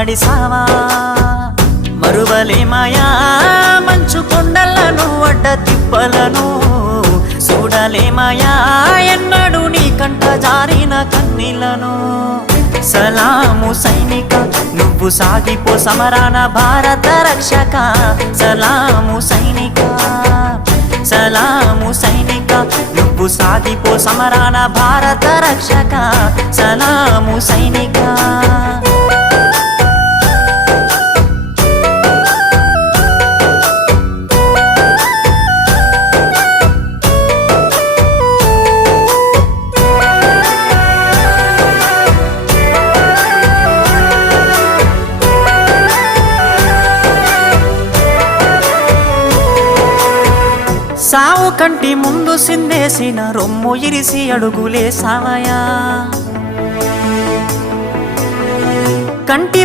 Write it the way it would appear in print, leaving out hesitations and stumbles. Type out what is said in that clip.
నడిసావా మరువలేమయా మంచు కొండలను అడ్డ తిప్పలను చూడలేమయా ఎన్నడు నీ కంట జారిన కన్నీలను సలాము సైనిక నువ్వు సాగిపో సమరాన భారత రక్షక సలాము సైనిక సలాము సైనిక నువ్వు సాగిపో సమరాన భారత రక్షక సలాము సైనిక సావు కంటి ముందు సిందేసిన రొమ్ము ఇరిసి అడుగులే సావయా కంటి